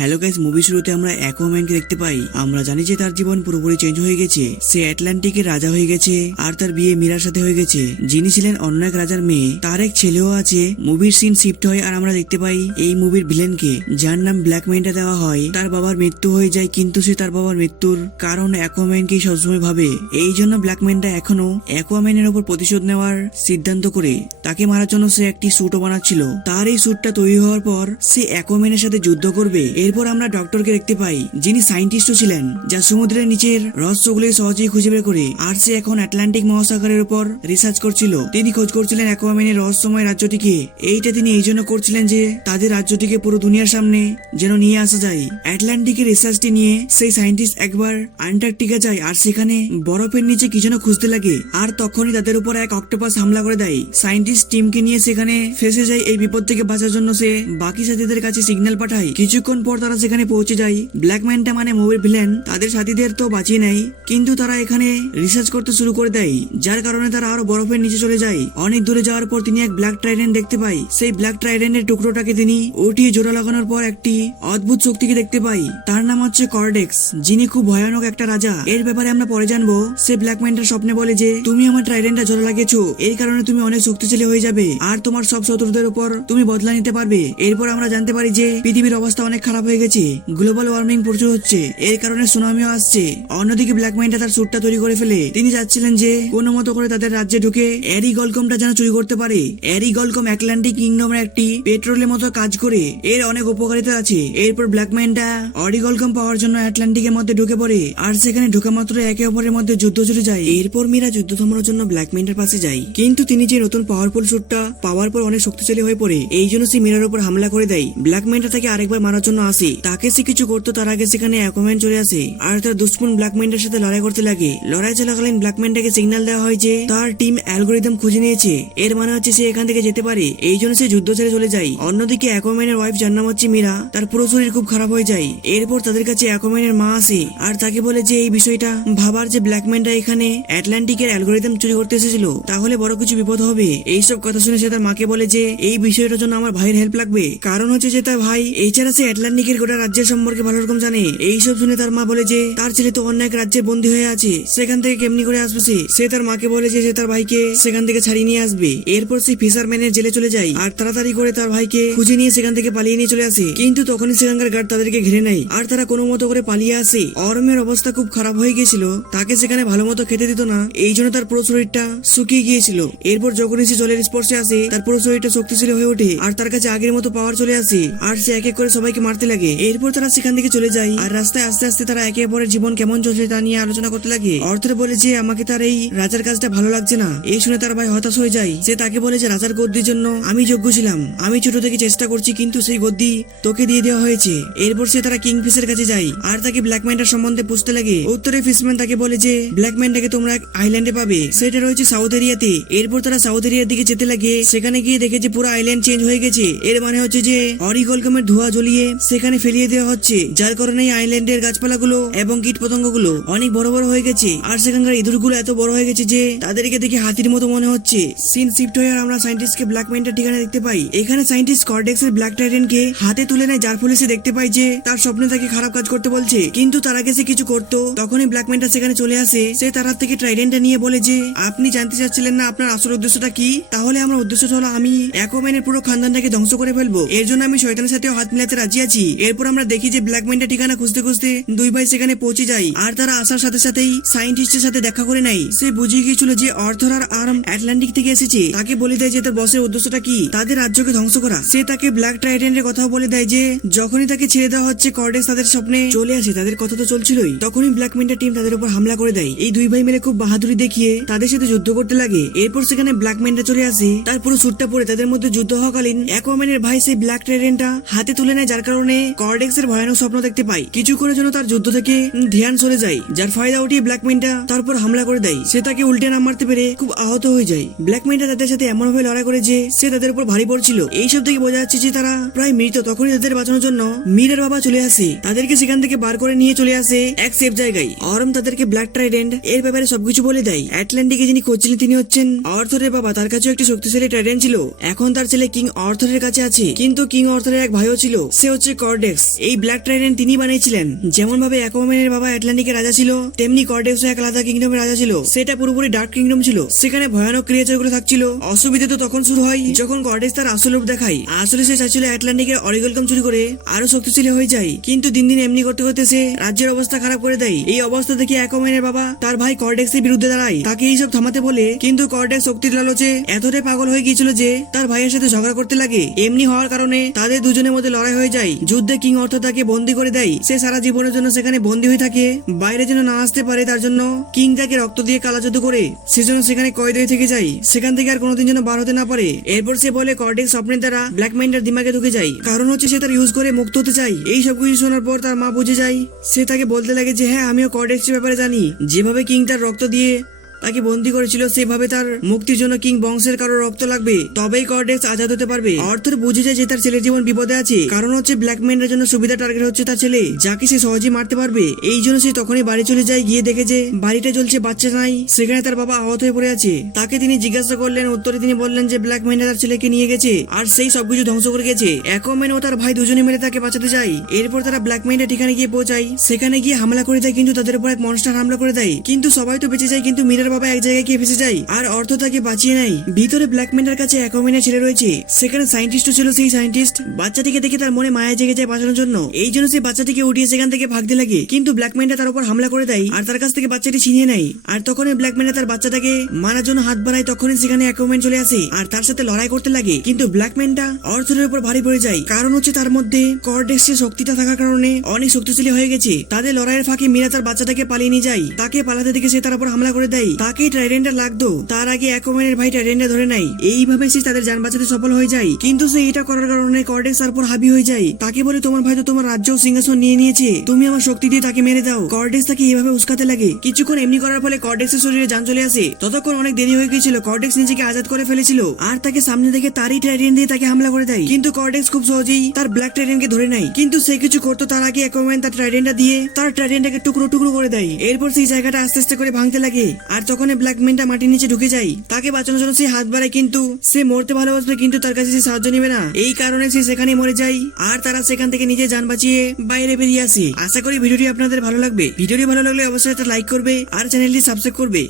Hello guys, movie শুরুতে আমরা অ্যাকুয়াম্যানকে দেখতে পাই। আমরা জানি যে তার জীবন পুরোপুরি চেঞ্জ হয়ে গেছে। সে আটলান্টিকের রাজা হয়ে গেছে আর তার বিয়ে মীরার সাথে হয়ে গেছে, যিনি ছিলেন অন্য এক রাজার মেয়ে। তার এক ছেলেও আছে। মুভির সিন শিফট হয় আর আমরা দেখতে পাই এই মুভির ভিলেনকে, যার নাম ব্ল্যাক ম্যান্টা দেওয়া হয়। তার বাবার মৃত্যু হয়ে যায়, কিন্তু সে তার বাবার মৃত্যুর কারণ অ্যাকুয়াম্যানকে সবসময় ভাবে। এই জন্য ব্ল্যাক ম্যান্টা এখনো অ্যাকুয়াম্যানের উপর প্রতিশোধ নেওয়ার সিদ্ধান্ত করে তাকে মারার জন্য সে একটি স্যুটও বানাচ্ছিল। তার এই স্যুটটা তৈরি হওয়ার পর সে অ্যাকুয়াম্যানের সাথে যুদ্ধ করবে। এরপর আমরা ডক্টরকে দেখতে পাই, যিনি সায়েন্টিস্টও ছিলেন, যা সমুদ্রের নিচের রহস্যগুলি সহজেই খুঁজে বের করে। আর সে এখন আটলান্টিক মহাসাগরের উপর রিসার্চ করছিল। তিনি খোঁজ করছিলেন অ্যাকুয়াম্যানের রহস্যময় রাজ্যটিকে। এইটা তিনি এই জন্য করছিলেন যে তাদের রাজ্যটিকে পুরো দুনিয়ার সামনে যেন নিয়ে আসা যায়। আটলান্টিকের রিসার্চটি নিয়ে সেই সায়েন্টিস্ট একবার আন্টার্কটিকা যায় আর সেখানে বরফের নিচে কি যেন খুঁজতে লাগে। আর তখনই তাদের উপর এক অক্টোপাস হামলা করে দেয়। সায়েন্টিস্ট টিমকে নিয়ে সেখানে ফেসে যায়। এই বিপদ থেকে বাঁচার জন্য সে বাকি সাথীদের কাছে সিগন্যাল পাঠায়। কিছুক্ষণ পর তারা সেখানে পৌঁছে যায়। ব্ল্যাক ম্যান্টা মানে মুভির ভিলেন তাদের সাথীদের তো বাঁচিয়ে নেয়, কিন্তু তারা এখানে রিসার্চ করতে শুরু করে দেয়, যার কারণে তারা আরো বরফের নিচে চলে যায়। অনেক দূরে যাওয়ার পর তিনি এক ব্ল্যাক ট্রাইডেন্ট দেখতে পাই। সেই ব্ল্যাক ট্রাইডেন্টের টুকরোটাকে তিনি উঠিয়ে জোড়া লাগানোর পর একটি অদ্ভুত শক্তিকে দেখতে পাই। তার নাম হচ্ছে কর্ডেক্স, যিনি খুব ভয়ানক একটা রাজা। এর ব্যাপারে আমরা পরে জানবো। সে ব্ল্যাক ম্যান্টার স্বপ্নে বলে যে তুমি আমার ট্রাইডেন্টটা জোড়া লাগিয়েছো, এই কারণে তুমি অনেক শক্তিশালী হয়ে যাবে আর তোমার সব শত্রুদের উপর তুমি বদলা নিতে পারবে। এরপর আমরা জানতে পারি যে পৃথিবীর অবস্থা অনেক খারাপ হয়ে গেছে, গ্লোবাল ওয়ার্মিং প্রচুর হচ্ছে, এর কারণে সুনামিও আসছে। অন্যদিকে ব্ল্যাক ম্যান্টা তার স্যুটটা তৈরি করে ফেলে। তিনি যাচ্ছিলেন যে কোনো মতো করে তাদের রাজ্যে ঢুকে এরি গলকমটা যেন চুরি করতে পারে। এরি গলকম আটলান্টিক কিংডমের একটি পেট্রোলের মতো কাজ করে, এর অনেক উপকারিতা আছে। এরপর ব্ল্যাক ম্যান্টা অরি গলকম পাওয়ার জন্য আটলান্টিকের মধ্যে ঢুকে পড়ে আর সেখানে ঢোকা মাত্র একে অপরের মধ্যে যুদ্ধ চলে যায়। এরপর মীরা যুদ্ধ থামানোর জন্য ব্ল্যাক ম্যান্টার পাশে যায়, কিন্তু তিনি যে নতুন পাওয়ারফুল স্যুটটা পাওয়ার পর অনেক শক্তিশালী হয়ে পড়ে। এই জন্য সে মীরার উপর হামলা করে দেয়। ব্ল্যাক ম্যান্টা তাকে আরেকবার মারার জন্য আসে। তাকে সে কিছু করতো তার আগে সেখানে অ্যাকুয়াম্যান চলে আসে আর তার দুশ্মন ব্ল্যাক ম্যান্টার সাথে লড়াই করতে লাগে। লড়াই চলাকালীন ব্ল্যাক ম্যান্টাকে সিগন্যাল দেওয়া হয় যে তার টিম অ্যালগোরিদম খুঁজে নিয়েছে, এর মানে হচ্ছে সে এখান থেকে যেতে পারে। এই জন্য সে যুদ্ধ ছেড়ে চলে যায়। অন্যদিকে অ্যাকুয়াম্যানের ওয়াইফ, যার নাম হচ্ছে মীরা, তার পুরো শরীর খুব খারাপ হয়ে যায়। এরপর তাদের কাছে অ্যাকুয়াম্যানের মা আসে আর তাকে বলে যে এই বিষয়টা ভাবার যে ব্ল্যাক ম্যান্টা এখানে আটলান্টিকের অ্যালগোরিদম চুরি করতে এসেছিল, তাহলে বড় কিছু বিপদ হবে। এইসব কথা শুনে সে তার মাকে বলে যে এই বিষয়টার জন্য আমার ভাইয়ের হেল্প লাগবে, কারণ হচ্ছে যে তার ভাই এছাড়া সে আটলান্টিকের গোটা রাজ্যের সম্পর্কে ভালো রকম জানে। এইসব শুনে তার মা বলে যে তার ছেলে তো অন্য এক রাজ্যে বন্দী হয়ে আছে, সেখান থেকে কেমনি করে আসবে সে তার মাকে বলে যে সে তার ভাইকে সেখান থেকে ছাড়িয়ে নিয়ে আসবে। এরপর সে ফিশারম্যানের জেলে চলে যায় আর তাড়াতাড়ি করে তার ভাইকে খুঁজে নিয়ে সেখান থেকে পালিয়ে নিয়ে চলে আসে। কিন্তু তখনই সেখানকার গার্ড তাদেরকে ঘিরে নেয় আর তারা কোনো মতো করে পালিয়ে আসে। অরমের অবস্থা খুব খারাপ হয়ে গিয়েছিল, তাকে সেখানে ভালো মতো খেতে দিত না, এই জন্য তার পুরো শরীরটা শুকিয়ে গিয়েছিল। এরপর যখনই সে জলের স্পর্শে আসে তার পুরো শরীরটা শক্তিশালী হয়ে ওঠে আর তার কাছে আগের মতো পাওয়ার চলে আসে আর সে এক এক করে সবাইকে মারতে লাগে। এরপর তারা সেখান থেকে চলে যায় আর রাস্তায় আস্তে আস্তে তারা একে অপরের জীবন কেমন চলছে তা নিয়ে আলোচনা করতে লাগে। অর্থে বলে যে আমাকে তার এই রাজার কাজটা ভালো লাগছে না। এই শুনে তার ভাই হতাশ হয়ে যায়। সে তাকে বলে যে রাজার গদ্দির জন্য আমি যোগ্য ছিলাম, আমি ছোট থেকে চেষ্টা করছি, কিন্তু সেই গদ্দি তোকে দিয়ে দেওয়া হয়েছে। এরপর সে তারা কিংফিশের কাছে যায় আর তাকে ব্ল্যাক ম্যান্টার সম্বন্ধে পুছতে লাগে। উত্তরে ফিশম্যান তাকে বলে যে ব্ল্যাক ম্যান্টাকে তোমরা এক আইল্যান্ডে পাবে, সেটা রয়েছে সাউথ এরিয়াতে। এরপর তারা সাউথ এরিয়ার দিকে যেতে লাগে। সেখানে গিয়ে দেখে যে পুরো আইল্যান্ড চেঞ্জ হয়ে গেছে। এর মানে হচ্ছে যে অরিগলকমের ধোঁয়া জ্বলিয়ে সেখানে ফেলিয়ে দেওয়া হচ্ছে, যার কারণে আইল্যান্ডের গাছপালাগুলো এবং কীট পতঙ্গগুলো অনেক বড় বড় হয়ে গেছে আর সেখানকার ইঁদুরগুলো এত বড় হয়ে গেছে যে তাদেরকে দেখে হাতির মতো মনে হচ্ছে। সিন শিফট হয়ে আমরা সায়েন্টিস্টকে ব্ল্যাক ম্যান্টার ঠিকানা দেখতে পাই। এখানে সায়েন্টিস্ট কর্ডেক্সের ব্ল্যাক ট্রাইডেন্টকে হাতে তুলে নেয়, যার ফলে সে দেখতে পাই যে তার স্বপ্নে তাকে খারাপ কাজ করতে বলছে, কিন্তু তার আগে সে কিছু করতো। তখনই ব্ল্যাক ম্যান্টা সেখানে চলে আসে। সে তার হাত থেকে ট্রাইডেন্টটা নিয়ে বলে যে আপনি জানতে চাচ্ছিলেন না আপনার আসল উদ্দেশ্যটা কি? তাহলে আমার উদ্দেশ্যটা হলো আমি অ্যাকুয়াম্যানের পুরো খানদানটাকে ধ্বংস করে ফেলবো, এর জন্য আমি শয়তানের সাথেও হাত মিলাতে রাজি আছি। এরপর আমরা দেখি যে ব্ল্যাক ম্যান্টা ঠিকানা খুঁজতে খুঁজতে দুই ভাই সেখানে পৌঁছে যায় আর তারা আসার সাথে সাথেই সায়েন্টিস্টের সাথে দেখা করে নেয়। সে বুঝিয়ে গিয়েছিল যে অর্থর আর আর্ম আটলান্টিক থেকে এসেছে। তাকে বলে দেয় যে তার বসের উদ্দেশ্যটা কি, তাদের রাজ্যকে ধ্বংস করা। সে তাকে ব্ল্যাক ট্রাইডেন্টের কথাও বলে দেয় যে যখনই তাকে ছেড়ে দেওয়া হচ্ছে কর্ডেক্স তাদের স্বপ্নে চলে আসে, তাদের কথা তো চলছিলই। তখনই ব্ল্যাক ম্যান্টা টিম তাদের উপর হামলা করে দেয়। এই দুই ভাই মিলে খুব বাহাদুরি দেখিয়ে তাদের সাথে যুদ্ধ করতে লাগে। এরপর সেখানে ব্ল্যাক ম্যান্টা চলে আসে, তার পুরো স্যুটটা পরে তাদের মধ্যে যুদ্ধ হওয়াকালীন অ্যাকুয়াম্যানের ভাই সেই ব্ল্যাক ট্রাইডেন্টটা হাতে তুলে নেয়, যার কারণে কর্ডেক্সের ভয়ানক স্বপ্ন দেখতে পায়। কিছুক্ষণের জন্য তার যুদ্ধ থেকে ধ্যান সরে যায়, যার ফায়দা উঠিয়ে ব্ল্যাক ম্যান্টা তার উপর হামলা করে দেয়। সে তাকে উল্টে না মারতে পেরে খুব আহত হয়ে যায়। ব্ল্যাক ম্যান্টা তাদের সাথে এমন ভাবে লড়াই করে যে সে তাদের উপর ভারী পড়ছিল। এইসব থেকে বোঝা যাচ্ছে যে তারা প্রায় মৃত। তখনই তাদের বাঁচানোর জন্য মীরার বাবা চলে আসে, তাদেরকে সেখান থেকে বার করে নিয়ে চলে আসে এক সেফ জায়গায়। অরম তাদেরকে ব্ল্যাক ট্রাইডেন্ট এর ব্যাপারে সবকিছু বলে দেয়। আটলান্টিকে যিনি খুঁজছিলেন তিনি হচ্ছেন অর্থরের বাবা, তার কাছে একটি শক্তিশালী ট্রাইডেন্ট ছিল। এখন তার ছেলে কিং অর্থরের কাছে আছে, কিন্তু কিং অর্থরের এক ভাইও ছিল, সে হচ্ছে কর্ডেক্স। এই ব্ল্যাক ট্রাইডেন্ট তিনি বানিয়েছিলেন। যেমন ভাবে অ্যাকুয়াম্যানের বাবা আটলান্টিকের রাজা ছিল, তেমনি কর্ডেক্সও এক আলাদা কিংডমের রাজা ছিল। সেটা পুরোপুরি ডার্ক কিংডম ছিল। সেখানে ভয়ানক ক্রিয়েচার গুলো থাকছিল। অসুবিধা তো তখন শুরু হয় যখন কর্ডেক্স তার আসল রূপ দেখায়। আসলে সে চাইছিল আটলান্টিকের অরিগলকম চুরি করে আরো শক্তিশালী হয়ে যায়, কিন্তু দিন দিন এমনি করতে করতে সে রাজ্যের অবস্থা খারাপ করে দেয়। এই অবস্থা দেখে অ্যাকুয়াম্যানের বাবা তার ভাই কর্ডেক্সের বিরুদ্ধে দাঁড়ায়, তাকে এইসব থামাতে বলে। কিন্তু কর্ডেক্স শক্তির লালচে এতটাই পাগল হয়ে গিয়েছিল যে তার ভাইয়ের সাথে ঝগড়া করতে লাগে। এমনি হওয়ার কারণে তাদের দুজনের মধ্যে লড়াই হয়ে যায়। যুদ্ধে কিং অর্থ তাকে বন্দী করে দেয়। সে সারা জীবনের জন্য সেখানে বন্দী হয়ে থাকে, বাইরে যেন না আসতে পারে। তার জন্য কিং তাকে রক্ত দিয়ে কালা জাদু করে সেজন্য সেখানে কয়েদ হয়ে থেকে যায়, সেখান থেকে আর কোনোদিন যেন বার হতে না পারে। এরপর সে বলে কর্ডেক্স স্বপ্নের দ্বারা ব্ল্যাক মাইন্ডার দিমাগে ঢুকে যায়, কারণ হচ্ছে সে তার ইউজ করে মুক্ত হতে চায়। এই সব কিছু শোনার পর তার মা বুঝে যায়। সে তাকে বলতে লাগে যে হ্যাঁ, আমিও কর্ডেক্সের ব্যাপারে জানি। যেভাবে কিং তার রক্ত দিয়ে তাকে বন্দী করেছিল, সেভাবে তার মুক্তির জন্য কিং বংশের কারো রক্ত লাগবে, তবেই কর্ডেক্স আজাদ হতে পারবে। অর্থর বুঝে যায় যে তার ছেলের জীবন বিপদে আছে, কারণ হচ্ছে ব্ল্যাকম্যানের জন্য সুবিধা টার্গেট হচ্ছে তার ছেলে, যাকে সে সহজেই মারতে পারবে। এই জন্য সে তখনই বাড়ি চলে যায়। গিয়ে দেখে যে বাড়িটা জ্বলছে, বাচ্চা নাই, সেখানে তার বাবা আহত হয়ে পড়ে আছে। তাকে তিনি জিজ্ঞাসা করলেন, উত্তরে তিনি বললেন যে ব্ল্যাকম্যান তার ছেলেকে নিয়ে গেছে আর সেই সবকিছু ধ্বংস করে গেছে। অ্যাকুয়াম্যান ও তার ভাই দুজনে মিলে তাকে বাঁচাতে যায়। এরপর তারা ব্ল্যাকম্যানের ঠিকানে গিয়ে পৌঁছায়। সেখানে গিয়ে হামলা করে দেয়, কিন্তু তাদের উপর এক মনস্টার হামলা করে দেয়। কিন্তু সবাই তো বেঁচে যায়, কিন্তু মীরার বাবা এক জায়গায় গিয়ে যায় আর অর্থ তাকে বাঁচিয়ে নেয়। ভিতরে ব্ল্যাকম্যানের কাছে অ্যাকুয়াম্যানের ছেলে রয়েছে, সেখানে সায়েন্টিস্টও ছিল। সেই সায়েন্টিস্ট বাচ্চাটিকে দেখে তার মনে মায়া জেগে যায় বাঁচানোর জন্য। এই জন্য সে বাচ্চাটিকে উঠিয়ে সেখান থেকে ভাগতে লাগে, কিন্তু ব্ল্যাকম্যানটা তার উপর হামলা করে দেয় আর তার কাছ থেকে বাচ্চাটি ছিনিয়ে নেয়। আর তখনই ব্ল্যাকম্যান তার বাচ্চাটাকে মারার জন্য হাত বাড়ায়, তখনই সেখানে অ্যাকুয়াম্যান চলে আসে আর তার সাথে লড়াই করতে লাগে। কিন্তু ব্ল্যাকম্যানটা অর্থের উপর ভারী পড়ে যায়, কারণ হচ্ছে তার মধ্যে কর্ডেক্সের শক্তিটা থাকার কারণে অনেক শক্তিশালী হয়ে গেছে। তাদের লড়াইয়ের ফাঁকে মীরা তার বাচ্চাটাকে পালিয়ে নিয়ে যায়। তাকে পালাতে দেখে সে তার উপর হামলা করে দেয়। তাকে ট্রাইডেন্টটা লাগতো, তার আগে অ্যাকুয়াম্যানের ভাই ট্রাইডেন্টটা ধরে নেয়। এইভাবে সে তাদের যান বাঁচাতে সফল হয়ে যায়। কিন্তু সে এটা করার কারণে কর্ডেক্স তার উপর হাবি হয়ে যায়। তাকে বলে তোমার ভাই তো তোমার রাজ্য ও সিংহাসন নিয়ে নিয়েছে, তুমি আমার শক্তি দিয়ে তাকে মেরে দাও। কর্ডেক্স তাকে এইভাবে উস্কাতে লাগে। কিছুক্ষণ এমনি করার ফলে কর্ডেক্সের শরীরে জান চলে আসে। ততক্ষণ অনেক দেরি হয়ে গিয়েছিল, কর্ডেক্স নিজেকে আজাদ করে ফেলেছিল আর তাকে সামনে দেখে তারই ট্রাইডেন্ট দিয়ে তাকে হামলা করে দেয়। কিন্তু কর্ডেক্স খুব সহজেই তার ব্ল্যাক ট্রাইডেন্টকে ধরে নেয়। কিন্তু সে কিছু করতো তার আগে অ্যাকুয়াম্যান তার ট্রাইডেন্টটা দিয়ে তার ট্রাইডেন্টটাকে টুকরো টুকরো করে দেয়। এরপর সেই জায়গাটা আস্তে আস্তে করে ভাঙতে লাগে আর তখন ব্ল্যাকম্যানটা মাটির নিচে ঢুকে যায়। তাকে বাঁচানোর জন্য সে হাত বাড়ায়, কিন্তু সে মরতে ভালোবাসবে, কিন্তু তার কাছে সে সাহায্য নেবে না। এই কারণে সে সেখানে মরে যায় আর তারা সেখান থেকে নিজে যান বাঁচিয়ে বাইরে বেরিয়ে আসে। আশা করি ভিডিওটি আপনাদের ভালো লাগবে। ভিডিওটি ভালো লাগলে অবশ্যই একটা লাইক করবে আর চ্যানেলটি সাবস্ক্রাইব করবে।